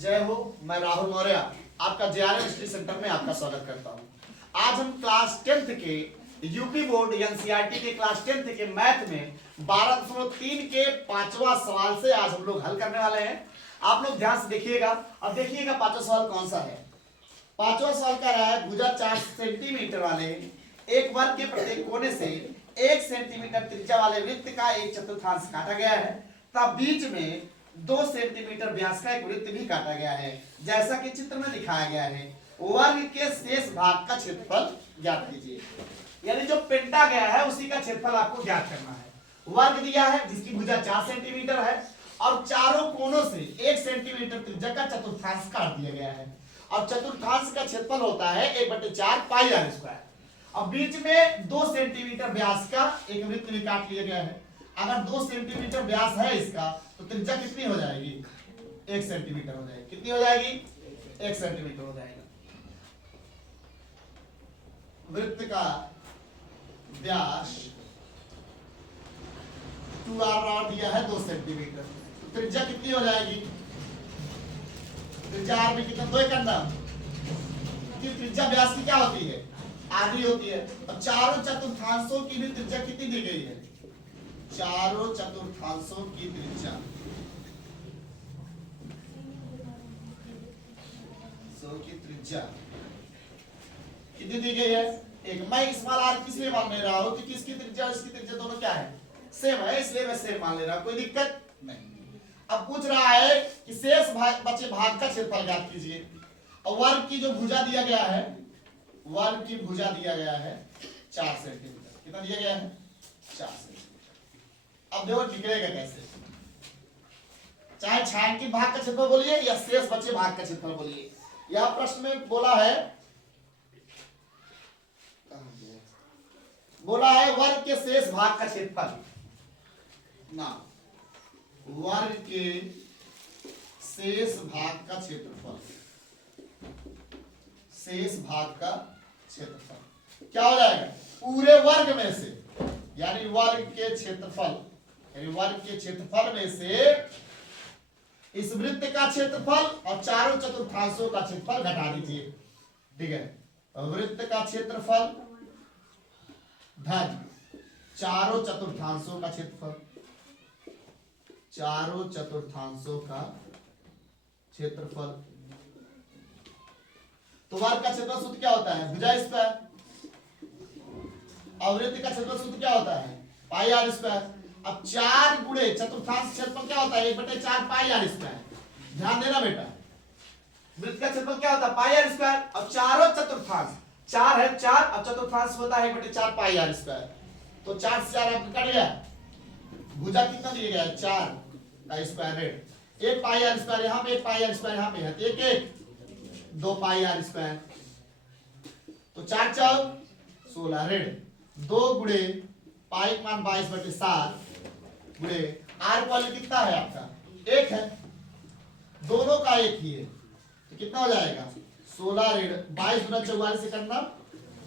जय हो। मैं राहुल मौर्य आपका जेआरएम स्टडी सेंटर में आपका स्वागत करता हूं। आज हम क्लास 10th के यूपी बोर्ड एनसीईआरटी के क्लास 10th के मैथ में 12.3 के 5वां सवाल से आज हम लोग हल करने वाले हैं। आप लोग ध्यान से देखिएगा और देखिएगा 5वां सवाल कौन सा है। 5वां सवाल कह रहा है भुजा 4 सेंटीमीटर वाले एक वर्ग के प्रत्येक कोने से 1 सेंटीमीटर त्रिज्या वाले वृत्त का एक चतुर्थांश काटा गया है, तब बीच में 2 सेंटीमीटर व्यास का एक वृत्त भी काटा गया है, जैसा कि चित्र में दिखाया गया है। वर्ग के शेष भाग का क्षेत्रफल ज्ञात कीजिए। यानी जो पेंटा गया है उसी का क्षेत्रफल आपको ज्ञात करना है। वर्ग दिया है जिसकी भुजा 4 सेंटीमीटर है और चारों कोनों से 1 सेंटीमीटर त्रिज्या का चतुर्थांश काट दिया गया है और चतुर्थांश का क्षेत्रफल होता है 1/4 पाई आर स्क्वायर। अब बीच में 2 सेंटीमीटर व्यास का एक वृत्त भी काट लिया गया है। अगर 2 सेंटीमीटर व्यास है इसका तो त्रिज्या कितनी हो जाएगी? 1 सेंटीमीटर हो जाएगी। कितनी हो जाएगी? 1 सेंटीमीटर हो जाएगा। वृत्त का व्यास 2r दिया है 2 सेंटीमीटर, तो त्रिज्या कितनी हो जाएगी? त्रिज्या r में कितना? 2 करना। त्रिज्या व्यास की क्या होती है? आधी होती है। और चारों चतुर्थांशों की भी त्रिज्या कितनी दी गई है? चारों चतुर्थांशों की त्रिज्या कितनी दी गई है? एक। मैं स्मॉल आर किस लिए मान ले रहा हूं कि इसकी त्रिज्या और इसकी त्रिज्या दोनों क्या है? सेम है, इसलिए मैं सेम मान ले रहा हूं, कोई दिक्कत नहीं। अब पूछ रहा है कि शेष बचे भाग का क्षेत्रफल ज्ञात कीजिए। और वर्ग की जो भुजा दिया गया है, वर्ग की भुजा दिया गया है 4 सेंटीमीटर। कितना दिया गया है? 4 सेंटीमीटर। अब देखो निकलेगा कैसे, चाहे छायांकित भाग का क्षेत्रफल बोलिए या शेष बचे भाग का क्षेत्रफल बोलिए। यह प्रश्न में बोला है वर्ग के शेष भाग का क्षेत्रफल ना, वर्ग के शेष भाग का क्षेत्रफल, शेष भाग का क्षेत्रफल क्या हो जाएगा? पूरे वर्ग में से, यानी वर्ग के क्षेत्रफल, यानी वर्ग के क्षेत्रफल में से इस वृत्त का क्षेत्रफल और चारों चतुर्थांशों का क्षेत्रफल घटा दीजिए। ठीक है, वृत्त का क्षेत्रफल धन चारों चतुर्थांशों का क्षेत्रफल, चारों चतुर्थांशों का क्षेत्रफल। तो वर्ग का क्षेत्रफल सूत्र क्या होता है? भुजा स्क्वायर। और वृत्त का क्षेत्रफल सूत्र क्या होता है? पाई आर स्क्वायर। अब 4 गुणे चतुर्थांश क्षेत्रफल क्या होता है? 1/4 पाई आर स्क्वायर। ध्यान देना बेटा, वृत्त का क्षेत्रफल क्या होता है? पाई आर स्क्वायर। और चारों चतुर्थांश 4 है, 4 और चतुर्थांश होता है 1/4 पाई आर स्क्वायर। तो 4 से 4 आपका कट गया। भुजा कितना दिया गया है? 4 का स्क्वायर रेड। 1 पाई आर स्क्वायर यहाँ पे, 1 पाई आर स्क्वायर यहाँ पे है, 2 पाई आर स्क्वायर। तो 4 4 16 रेड। 2 गुणे पाई का मान 22/7 गुणे आर का वैल्यू कितना है आपका? 1 है, दोनों का 1 ही है, तो कितना हो जाएगा? 16 रेड 22 गुना 44 से करना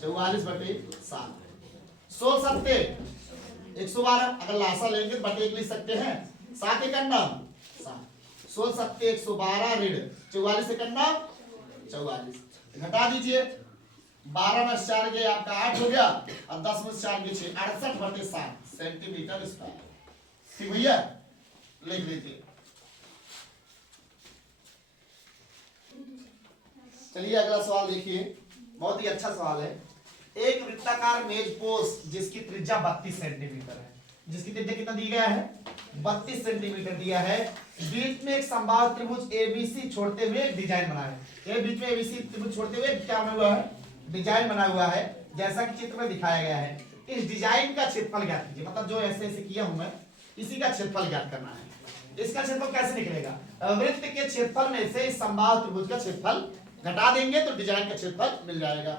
44/7। 16 सत्ते 112। अगर लासा लेंगे तो बटे 1 लिख सकते हैं। 7 करना 7। 16 सत्ते 112 रेड 44 से करना 44। घटा दीजिए, 12 में 4 गए आपका 8 हो गया और 10 में 4 गए 6, 68/7 सेंटीमीटर स्क्वायर। ठीक भैया, लिख लीजिए। चलिए अगला सवाल देखिए, बहुत ही अच्छा सवाल है। एक वृत्ताकार मेजपोश जिसकी त्रिज्या 32 सेंटीमीटर है, जिसकी त्रिज्या कितना दी गया है? 32 सेंटीमीटर दिया है। बीच में एक समबाहु त्रिभुज एबीसी छोड़ते हुए एक डिजाइन बना है। ये बीच में एबीसी त्रिभुज छोड़ते हुए क्या बना हुआ है? डिजाइन बना हुआ है, जैसा कि चित्र में दिखाया गया है। इस डिजाइन का क्षेत्रफल ज्ञात कीजिए। मतलब जो ऐसे ऐसे किया हूं मैं, इसी का क्षेत्रफल ज्ञात करना है। इसका क्षेत्रफल कैसे निकलेगा? वृत्त के क्षेत्रफल में से इस समबाहु त्रिभुज का क्षेत्रफल घटा देंगे तो डिजाइन का क्षेत्रफल मिल जाएगा।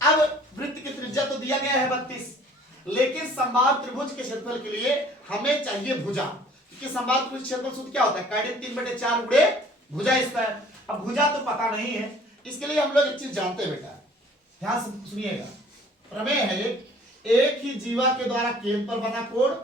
अब वृत्त की त्रिज्या तो दिया गया है 32, लेकिन समबाहु त्रिभुज के क्षेत्रफल के लिए हमें चाहिए भुजा, क्योंकि समबाहु त्रिभुज क्षेत्रफल सूत्र क्या होता है? कायडन 3/4 गुणे भुजा स्क्वायर। अब भुजा तो पता नहीं है, इसके लिए हम लोग एक चीज जानते हैं बेटा, ध्यान से सुनिएगा। प्रमेय है एक ही जीवा के द्वारा केंद्र पर बना कोण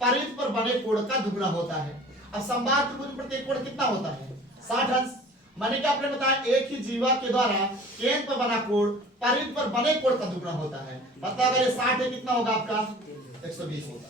परिध पर बने कोण का दुगुना होता है। अब समबाहु त्रिभुज प्रत्येक कोण कितना होता है? 60 अंश। मैंने क्या आपने बताया, एक ही जीवा के द्वारा केंद्र पर बना कोण परिधि पर बने कोण का दुगना होता है। मतलब अगर ये 60 है कितना होगा आपका 120 होगा।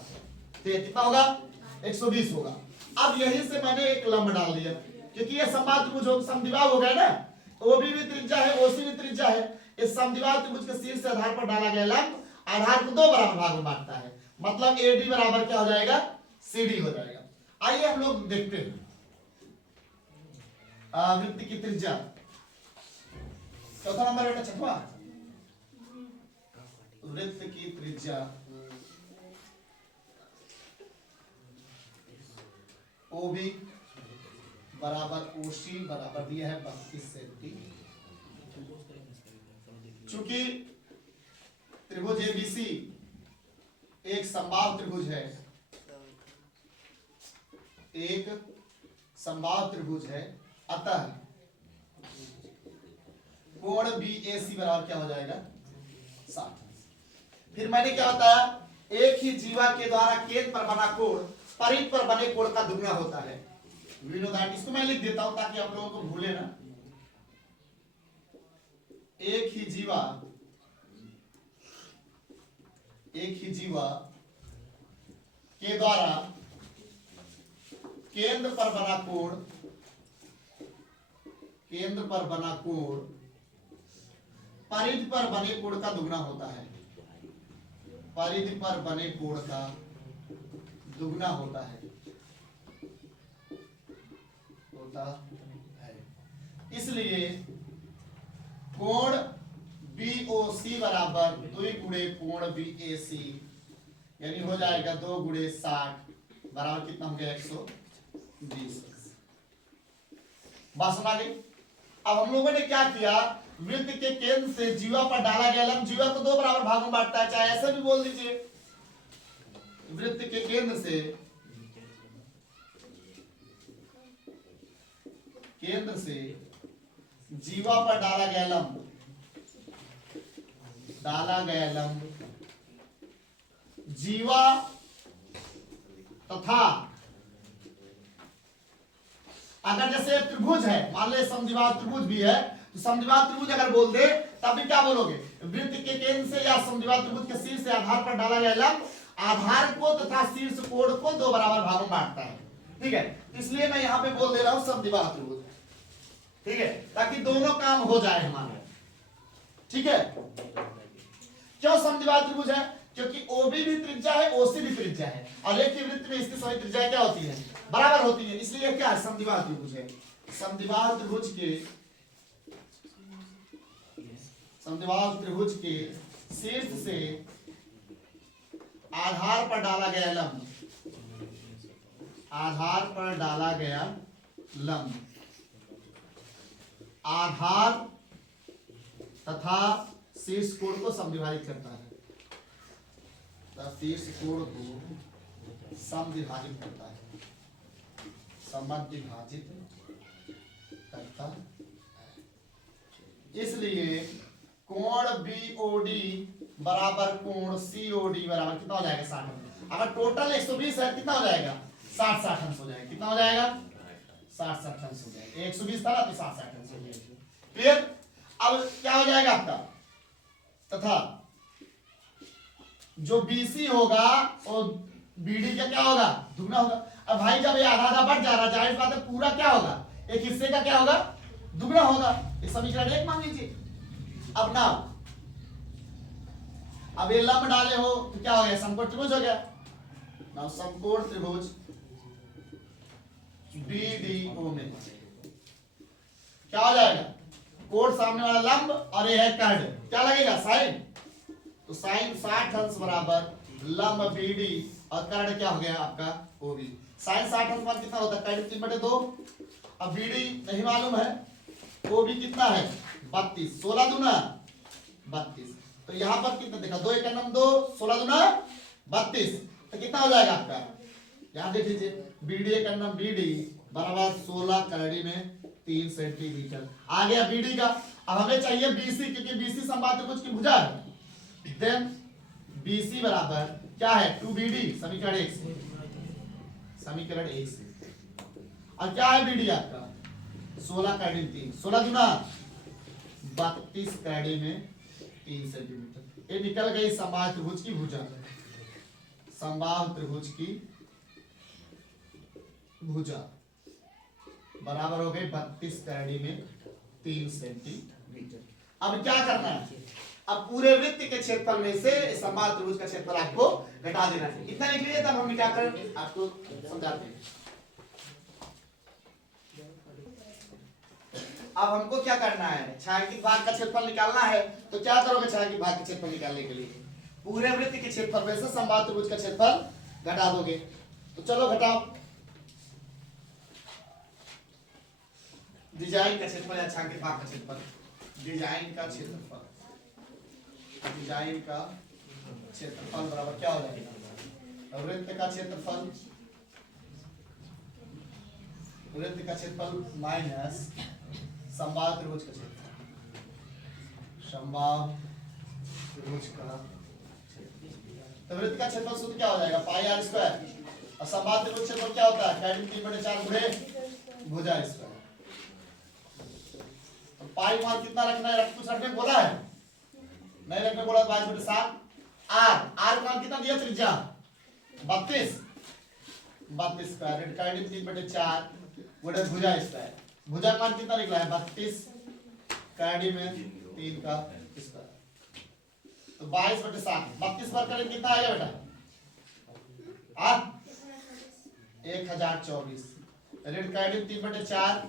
तो कितना होगा 120 होगा। अब यहीं से मैंने एक लंब डाल दिया क्योंकि ये समबाहु त्रिभुज समद्विबाहु हो गया ना, ओबी भी त्रिज्या है ओसी भी त्रिज्या है। इस समद्विबाहु त्रिभुज के शीर्ष से आधार पर डाला गया लंब आधार को दो बराबर भाग में बांटता है। मतलब एडी बराबर क्या हो जाएगा सीडी हो जाएगा। आइए हम लोग देखते हैं वृत्त की त्रिज्या चौथा नंबर बेटा छठवा, वृत्त की त्रिज्या ओबी बराबर ओसी बराबर दिया है 32 सेंटीमीटर। चूंकि त्रिभुज एबीसी एक समबाहु त्रिभुज है, एक समबाहु त्रिभुज है, अतः कोण बीएसी बराबर क्या हो जाएगा 60। फिर मैंने क्या बताया, एक ही जीवा के द्वारा केंद्र पर बना कोण परिधि पर बने कोण का दुगना होता है। इसको मैं लिख देता हूं ताकि आप लोगों को भूले ना। एक ही जीवा के द्वारा केंद्र पर बना कोण परिधि पर बने कोण का दुगना होता है। परिधि पर बने कोण का दुगना होता है इसलिए कोण बीओसी बराबर 2 गुणे कोण बीएसी यानी हो जाएगा 2 गुणे 60 बराबर कितना हो गया 120। बात सुना गई। अब हम लोगों ने क्या किया, वृत्त के केंद्र से जीवा पर डाला गया लंब जीवा को दो बराबर भागों में बांटता है, चाहे ऐसे भी बोल दीजिए। वृत्त के केंद्र से जीवा पर डाला गया लंब जीवा तथा अगर जैसे त्रिभुज है, मान ले समद्विबाहु त्रिभुज भी है, तो समद्विबाहु त्रिभुज अगर बोल दे तब भी क्या बोलोगे, वृत्त के केंद्र से या समद्विबाहु त्रिभुज के शीर्ष से आधार पर डाला गया लंब आधार को तथा शीर्ष कोण को दो बराबर भागों में बांटता है। ठीक है, इसलिए मैं यहां पे बोल दे रहा हूं समद्विबाहु त्रिभुज। ठीक है, ताकि दोनों काम हो जाए हमारे। ठीक है, क्यों समद्विबाहु त्रिभुज है, क्योंकि ओबी भी त्रिज्या है ओसी भी त्रिज्या है और एक ही वृत्त में इसकी सभी त्रिज्या क्या होती है बराबर होती है, इसलिए क्या है समद्विबाहु त्रिभुज है। समद्विबाहु त्रिभुज के शीर्ष से आधार पर डाला गया लंब आधार तथा शीर्ष कोण को समद्विभाजित करता है। शीर्ष कोण को समद्विभाजित करता है। इसलिए कोण बीओडी बराबर कोण सीओडी बराबर कितना हो जाएगा 60। अगर टोटल 120 है कितना हो जाएगा 60 अंश हो जाएगा। कितना हो जाएगा 60 अंश हो जाएगा। 120 था ना तो 60 अंश हो जाएगा। क्लियर। अब क्या हो जाएगा आपका, तथा जो बीसी होगा और बीडी का क्या होगा दुगना होगा। अब भाई जब ये आधा आधा बढ़ जा रहा है, जाहिर बात है पूरा क्या होगा एक हिस्से का क्या होगा दुगना होगा। इस समीकरण 1 मान लीजिए। अब ना अब ये लंब डाले हो तो क्या हो गया समकोण त्रिभुज हो गया ना। समकोण त्रिभुज BDO में क्या हो जाएगा, कोण सामने वाला लंब और ये है कर्ण, क्या लगेगा साइन। तो साइन 60 अंश बराबर लंब BD और कर्ण क्या हो गया आपका OB। साइन 60 अंश मान कितना होता है कर्ण 3/2। अब BD नहीं मालूम है, OB कितना है 32, 16 दूना 32। तो यहां पर कितना देखा 2 1 2 16 दूना 32। तो कितना हो जाएगा आपका, यहां देख लीजिए BD एक अन्नम BD बराबर 16 करड़ी में 3 सेंटीमीटर आ गया BD का। अब हमें चाहिए BC क्योंकि BC समबाहु त्रिभुज की भुजा है। देन BC बराबर क्या है 2BD समीकरण 1 से। और क्या है BD आपका 16 कैडी 3, 16 गुना 32 कैडी में 3 सेंटीमीटर। ये निकल गई समबाहु त्रिभुज की भुजा, समबाहु त्रिभुज की भुजा बराबर हो गई 32 कैडी में 3 सेंटीमीटर। अब क्या करना है, अब पूरे वृत्त के क्षेत्रफल में से समबाहु त्रिभुज का क्षेत्रफल आपको घटा देना है। इतना लिख लीजिए, तब हम क्या करें आपको समझाते हैं। अब हमको क्या करना है, छायांकित भाग का क्षेत्रफल निकालना है। तो क्या करोगे छायांकित भाग का क्षेत्रफल निकालने के लिए, पूरे वृत्त के क्षेत्रफल में से समबाहु त्रिभुज का क्षेत्रफल घटा दोगे। तो चलो घटाओ। डिजाइन का क्षेत्रफल या छायांकित भाग का क्षेत्रफल, डिजाइन का क्षेत्रफल, डिजाइन का क्षेत्रफल बराबर क्या हो जाएगा, वृत्त का क्षेत्रफल, वृत्त का क्षेत्रफल माइनस समबाहु त्रिभुज का क्षेत्रफल, समबाहु त्रिभुज का क्षेत्रफल। तो वृत्त का क्षेत्रफल सूत्र क्या हो जाएगा, पाई आर स्क्वायर, और समबाहु त्रिभुज का क्षेत्रफल क्या होता है, कैडी 3/4 गुणे भुजा स्क्वायर। तो पाई मान कितना रखना है, कुछ रखने बोला है, नहीं रखने बोला, 22/7। आर मान कितना दिया, त्रिज्या 32 स्क्वायर, कैडी 3/4 गुणे भुजा स्क्वायर। भुजा मान कितना निकला है, 32 कैडी में 3 का स्क्वायर। तो 22/7, 32 बार करें कितना आएगा बेटा, 1024। रेड कैडी 3/4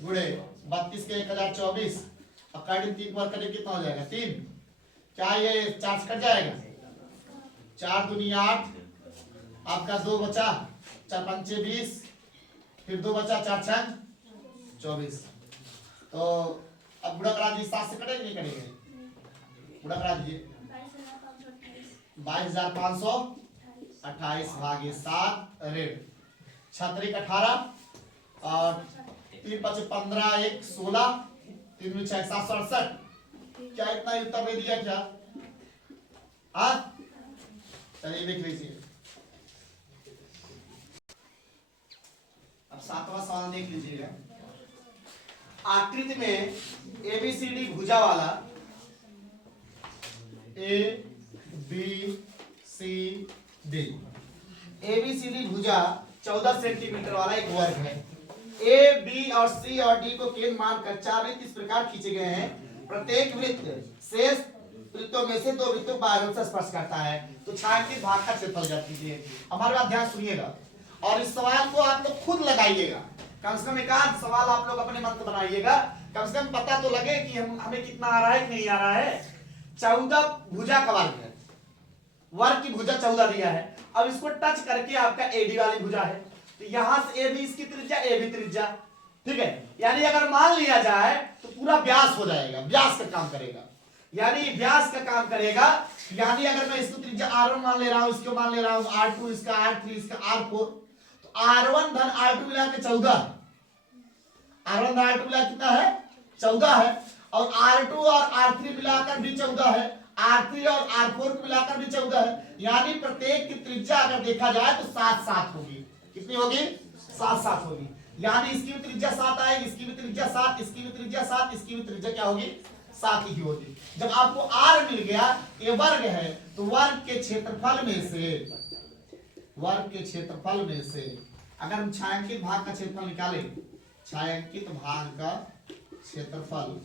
गुणे 32 के 1024, अब कैडी 3 बार करें कितना हो जाएगा, 3। क्या ये 4 से कट जाएगा, 4 दूनी 8, आपका 2 बचा, 4 पंचे 20, फिर 2 बचा, 4 छंग 24। तो अब गुणा करा दीजिए, 7 से कटेंगे नहीं कटेंगे, गुणा करा दीजिए, 22,528 भागे 7 रेड, 6 18 और 3 5 15 1 16, 3 6 768। क्या इतना उत्तर दे दिया क्या, चलिए देख लीजिए। अब 7वां सवाल देख लीजिएगा। आकृति में एबीसीडी भुजा वाला, एबीसीडी भुजा 14 सेंटीमीटर वाला एक वर्ग है। ए, बी और सी और डी को केंद्र मानकर 4 वृत्त इस प्रकार खींचे गए हैं, प्रत्येक वृत्त शेष वृत्तों में से 2 वृत्तों को आयतन से स्पर्श करता है। तो छायांकित भाग का क्षेत्रफल ज्ञात कीजिए। हमारे बात ध्यान सुनिएगा और इस सवाल को आप लोग खुद लगाइएगा, कम से कम एक आध सवाल आप लोग अपने मन से बनाइएगा, कम से कम पता तो लगे कि हमें कितना आ रहा है कि नहीं आ रहा है। 14 भुजा का वर्ग है, वर्ग की भुजा 14 दिया है। अब इसको टच करके आपका एडी वाली भुजा है, तो यहां से ए भी इसकी त्रिज्या, ए भी त्रिज्या, ठीक है। यानी अगर मान लिया जाए तो पूरा व्यास हो जाएगा, व्यास का काम करेगा, यानी व्यास का काम करेगा। यानी अगर मैं इसको त्रिज्या r1 मान ले रहा हूं, इसको मान ले रहा हूं r2, इसका r3, इसका r4, तो r1 धन r2 मिला के 14, r1 धन r2 मिला कितना है, 14 है। और r2 और r3 मिलाकर भी 14 है, r3 और r4 को मिलाकर भी 14 है। यानी प्रत्येक की त्रिज्या अगर देखा जाए तो 7 होगी। कितनी होगी, 7 होगी। यानी इसकी भी त्रिज्या 7 आएगी, इसकी भी त्रिज्या 7, इसकी भी त्रिज्या 7, इसकी भी त्रिज्या क्या होगी, 7 ही होगी। जब आपको r मिल गया, ये वर्ग है, तो वर्ग के क्षेत्रफल में से, वर्ग के क्षेत्रफल में से अगर हम छायांकित भाग का क्षेत्रफल निकालें, छायांकित भाग का क्षेत्रफल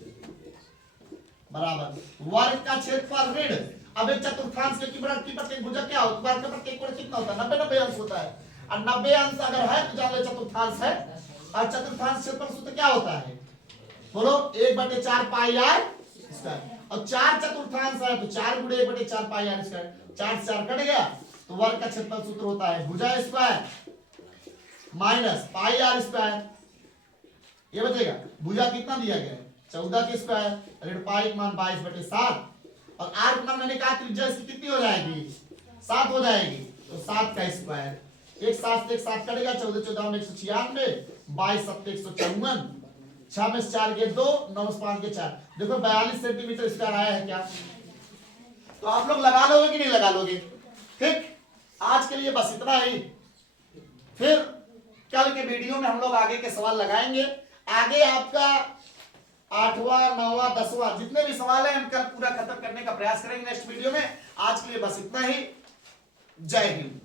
बराबर वर्ग का क्षेत्रफल ऋण, अब एक चतुर्थांश की प्रत्येक भुजा क्या होता है, वर्ग का प्रत्येक कोण कितना होता है, 90 अंश होता है। और 90 अंश अगर है तो जान लो चतुर्थांश है। और चतुर्थांश क्षेत्रफल सूत्र क्या होता है, बोलो, 1/4 पाई आर स्क्वायर। और 4 चतुर्थांश है तो 4 गुणे 1/4 पाई आर स्क्वायर, 4 से 4 कट गया, तो वर्ग का क्षेत्रफल सूत्र होता है भुजा square minus pi r square. ये बचेगा, भुजा कितना दिया गया है, 14 के स्क्वायर, ऋण पाई मान 22/7, और आर का मान मैंने कहा त्रिज्या इसकी कितनी हो जाएगी, 7 हो जाएगी, तो 7 का स्क्वायर। एक 7 से 1 7 कटेगा, 14 14 में 196, 22 7 154, 6 में 4 के 2, 9 5 के 4, देखो 42 सेंटीमीटर स्क्वायर आया है क्या। तो आप लोग लगा लोगे कि नहीं लगा लोगे। ठीक, आज के लिए बस इतना ही, फिर कल के वीडियो में हम लोग आगे के सवाल लगाएंगे। आगे आपका 8वां 9वां 10वां जितने भी सवाल हैं हम कल पूरा खत्म करने का प्रयास करेंगे नेक्स्ट वीडियो में। आज के लिए बस इतना ही। जय हिंद।